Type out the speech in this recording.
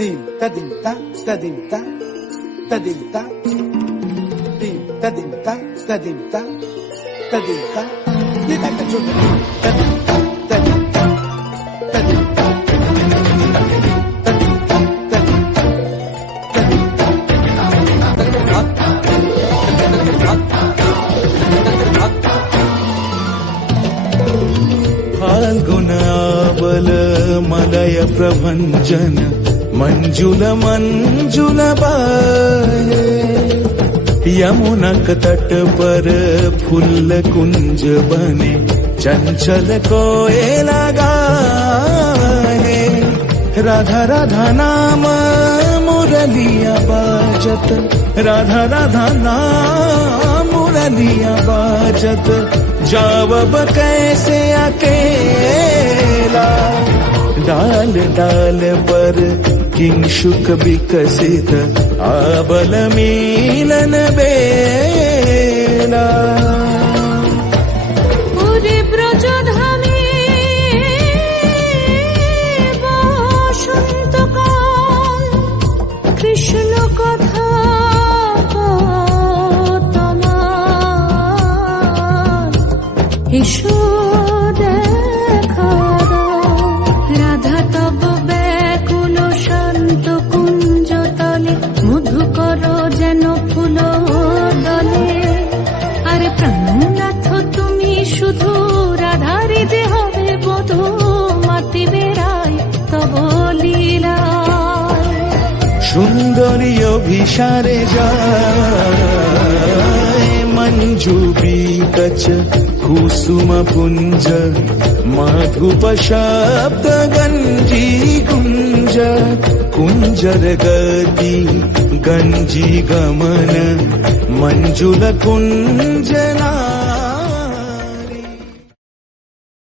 Dim ta dim ta ta dim ta ta dim ta dim ta dim ta ta dim ta ta dim ta ni ta ka chun ta dim ta ta dim ta ta dim ta ta dim ta ta dim ta ta dim ta ta dim ta फाल्गुनावल मलय प्रभंजन मंजुल मंजुल बाहे यमुनक तट पर फूल कुंज बने चंचल कोयला गाहे राधा राधा नाम मुरलिया बाजत राधा राधा नाम मुरलिया बाजत जावब कैसे अकेला डाल डाल पर किंशुक विकसित आबल मिलन बेला পুরী ব্রজধামে বসন্তকাল কৃষ্ণ কথা তোমার এসো দেখা দাও রাধা তব ব্যাকুল শান্ত কুঞ্জ তলে মধুকর যেন ফুল দলে আরে প্রাণনাথ তুমি শুধু রাধারি যে হবে বধূ মাতি বেড়াই তব লীলা সুন্দরী অভিসারে যায় মঞ্জু বিকচ কুসুম পুঞ্জ মাধুপ শব্দ গঞ্জি কুঞ্জ কুঞ্জর গতি গঞ্জি গমন মঞ্জুল কুঞ্জনা